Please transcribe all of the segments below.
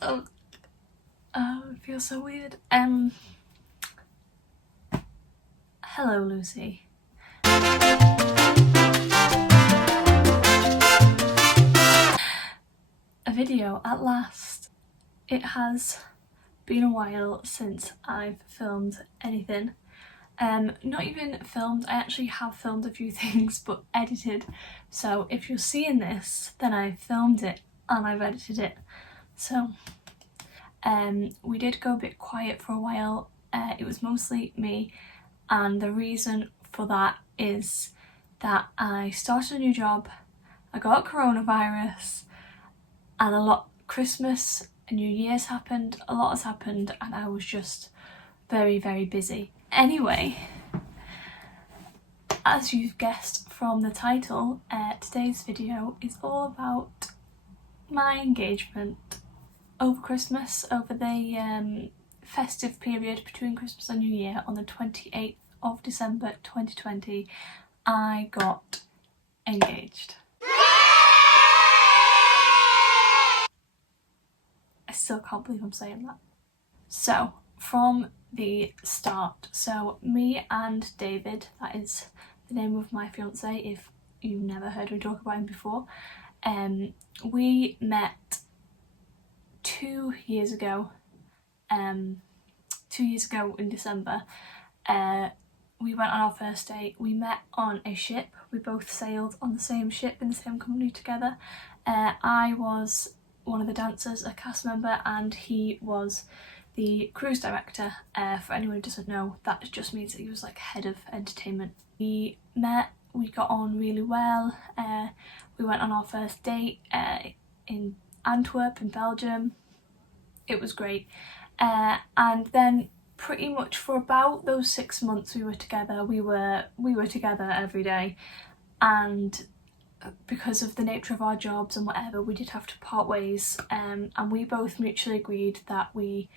Oh, it feels so weird. Hello, Lucy. A video at last. It has been a while since I've filmed anything. Not even filmed, I actually have filmed a few things but edited. So if you're seeing this, then I filmed it and I've edited it. So we did go a bit quiet for a while. It was mostly me, and the reason for that is that I started a new job, I got coronavirus, and Christmas and New Year's happened, a lot has happened, and I was just very, very busy. Anyway, as you've guessed from the title, today's video is all about my engagement over Christmas, over the festive period between Christmas and New Year. On the 28th of December 2020, I got engaged. I still can't believe I'm saying that. So, from the start, so me and David, that is the name of my fiance if you've never heard me talk about him before, we met 2 years ago. 2 years ago in December. We went on our first date. We met on a ship. We both sailed on the same ship in the same company together. I was one of the dancers, a cast member, and he was the cruise director. For anyone who doesn't know, that just means that he was like head of entertainment. We met, we got on really well. We went on our first date in Antwerp in Belgium. It was great. And then pretty much for about those 6 months we were together, we were together every day, and because of the nature of our jobs and whatever, we did have to part ways, and we both mutually agreed that we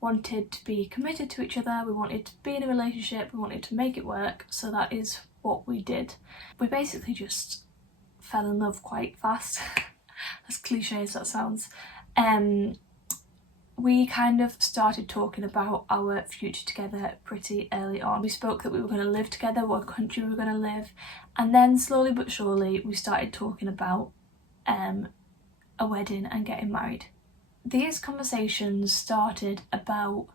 wanted to be committed to each other, we wanted to be in a relationship, we wanted to make it work, so that is what we did. We basically just fell in love quite fast, as cliche as that sounds. We kind of started talking about our future together pretty early on. We spoke that we were going to live together, what country we were going to live, and then slowly but surely we started talking about a wedding and getting married. These conversations started about,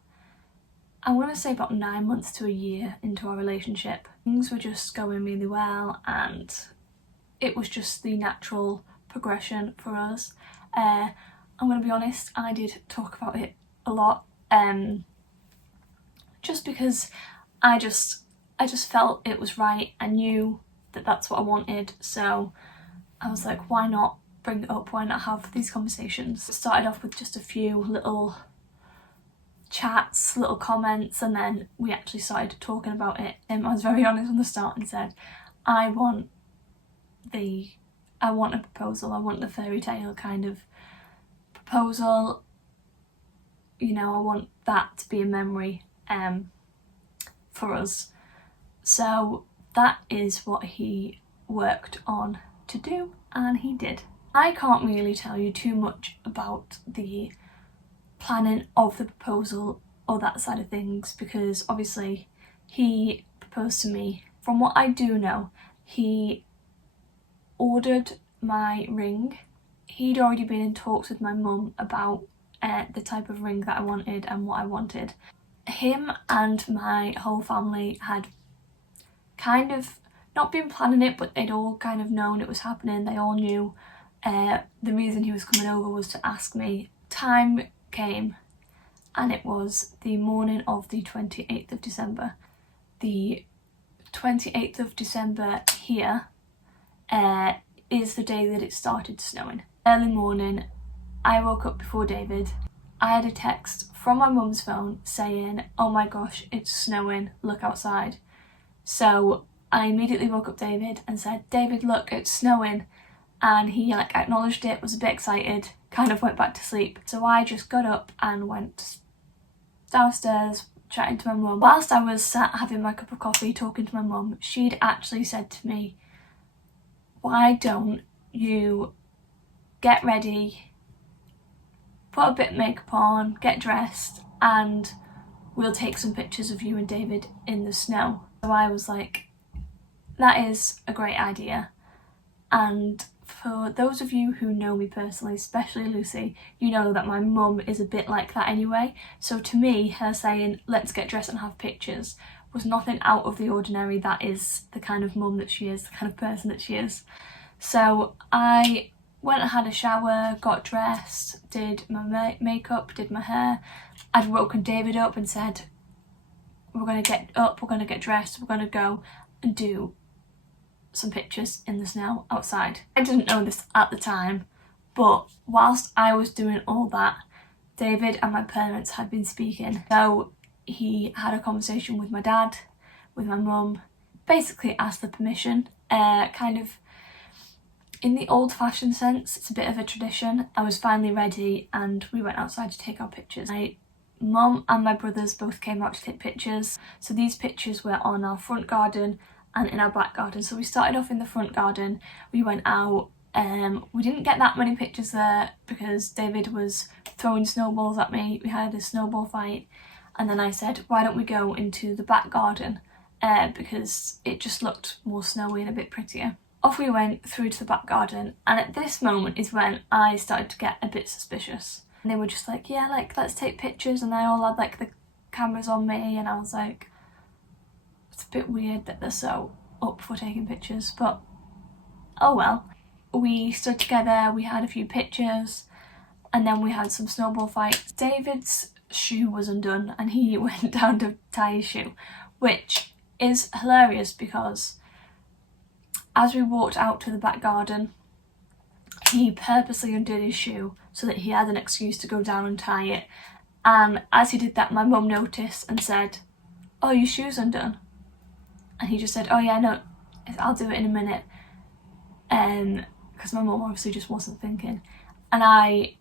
I want to say about 9 months to a year into our relationship. Things were just going really well and it was just the natural progression for us. I'm going to be honest, I did talk about it a lot, just because I just felt it was right. I knew that that's what I wanted, so I was like, why not bring it up, why not have these conversations? It started off with just a few little chats, little comments, and then we actually started talking about it. I was very honest from the start and said, I want a proposal, I want the fairy tale kind of proposal, you know, I want that to be a memory for us. So that is what he worked on to do, and he did. I can't really tell you too much about the planning of the proposal or that side of things, because obviously he proposed to me. From what I do know, he ordered my ring. He'd already been in talks with my mum about the type of ring that I wanted and what I wanted. Him and my whole family had kind of not been planning it, but they'd all kind of known it was happening. They all knew the reason he was coming over was to ask me. Time came and it was the morning of the 28th of December. The 28th of December here is the day that it started snowing. Early morning, I woke up before David. I had a text from my mum's phone saying, oh my gosh, it's snowing, look outside. So I immediately woke up David and said, David, look, it's snowing. And he acknowledged it, was a bit excited, kind of went back to sleep. So I just got up and went downstairs, chatting to my mum. Whilst I was sat having my cup of coffee, talking to my mum, she'd actually said to me, why don't you get ready, put a bit of makeup on, get dressed, and we'll take some pictures of you and David in the snow. So I was like, that is a great idea. And for those of you who know me personally, especially Lucy, you know that my mum is a bit like that anyway. So to me, her saying, let's get dressed and have pictures, was nothing out of the ordinary. That is the kind of mum that she is, the kind of person that she is. So I went and had a shower, got dressed, did my makeup, did my hair. I'd woken David up and said, we're going to get up, we're going to get dressed, we're going to go and do some pictures in the snow outside. I didn't know this at the time, but whilst I was doing all that, David and my parents had been speaking. So he had a conversation with my dad, with my mum, basically asked for permission, kind of in the old-fashioned sense. It's a bit of a tradition. I was finally ready and we went outside to take our pictures. My mum and my brothers both came out to take pictures. So these pictures were on our front garden and in our back garden. So we started off in the front garden, we went out, we didn't get that many pictures there because David was throwing snowballs at me. We had a snowball fight, and then I said, why don't we go into the back garden, because it just looked more snowy and a bit prettier. Off we went through to the back garden, and at this moment is when I started to get a bit suspicious. And they were just like, yeah, like, let's take pictures, and they all had like the cameras on me, and I was like, it's a bit weird that they're so up for taking pictures, but oh well. We stood together, we had a few pictures, and then we had some snowball fights. David's shoe was undone and he went down to tie his shoe, which is hilarious because as we walked out to the back garden, he purposely undid his shoe so that he had an excuse to go down and tie it. And as he did that, my mum noticed and said, oh, your shoe's undone. And he just said, oh yeah, no, I'll do it in a minute. Because my mum obviously just wasn't thinking. And I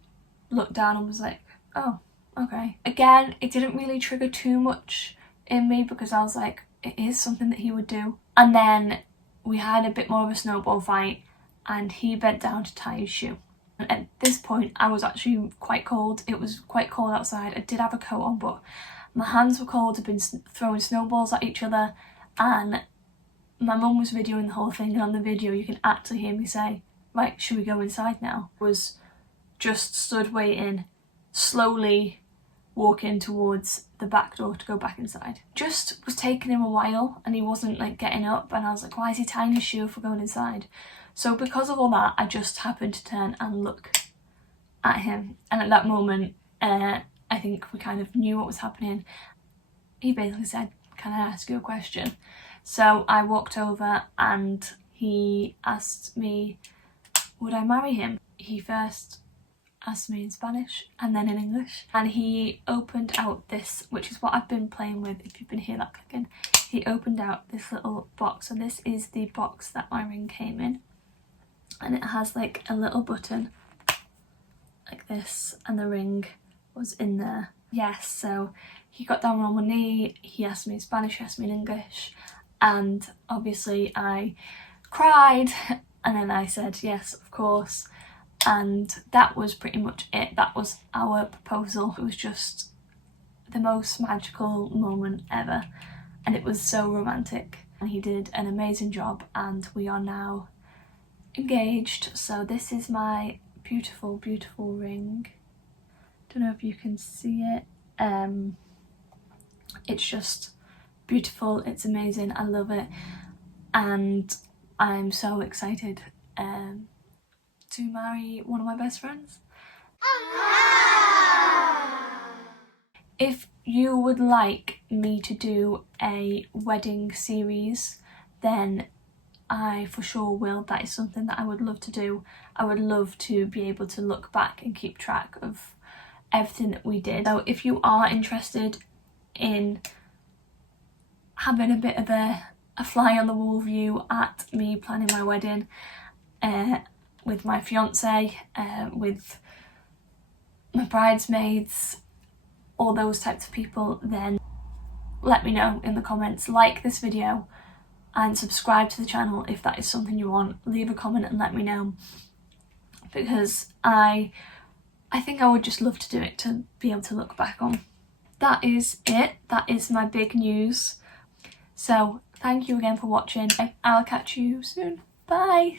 looked down and was like, oh, okay. Again, it didn't really trigger too much in me because I was like, it is something that he would do. And then we had a bit more of a snowball fight and he bent down to tie his shoe. And at this point, I was actually quite cold. It was quite cold outside. I did have a coat on, but my hands were cold. I'd been throwing snowballs at each other, and my mum was videoing the whole thing, and on the video you can actually hear me say, right, should we go inside now? Was just stood waiting, slowly walking towards the back door to go back inside. Just was taking him a while and he wasn't like getting up, and I was like, why is he tying his shoe if we're going inside? So because of all that, I just happened to turn and look at him, and at that moment I think we kind of knew what was happening. He basically said, can I ask you a question? So I walked over and he asked me, would I marry him? He first asked me in Spanish and then in English. And he opened out this, which is what I've been playing with, if you can hear that clicking. He opened out this little box. So this is the box that my ring came in. And it has like a little button like this, and the ring was in there. Yes, so he got down on one knee, he asked me in Spanish, he asked me in English, and obviously I cried, and then I said yes, of course, and that was pretty much it. That was our proposal. It was just the most magical moment ever, and it was so romantic, and he did an amazing job, and we are now engaged. So this is my beautiful, beautiful ring. Don't know if you can see it. It's just beautiful, it's amazing, I love it, and I'm so excited to marry one of my best friends. If you would like me to do a wedding series, then I for sure will. That is something that I would love to do. I would love to be able to look back and keep track of everything that we did. So if you are interested in having a bit of a fly on the wall view at me planning my wedding with my fiance, with my bridesmaids, all those types of people, then let me know in the comments. Like this video and subscribe to the channel if that is something you want. Leave a comment and let me know, because I I think I would just love to do it, to be able to look back on. That is it. That is my big news. So thank you again for watching. I'll catch you soon. Bye.